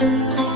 Música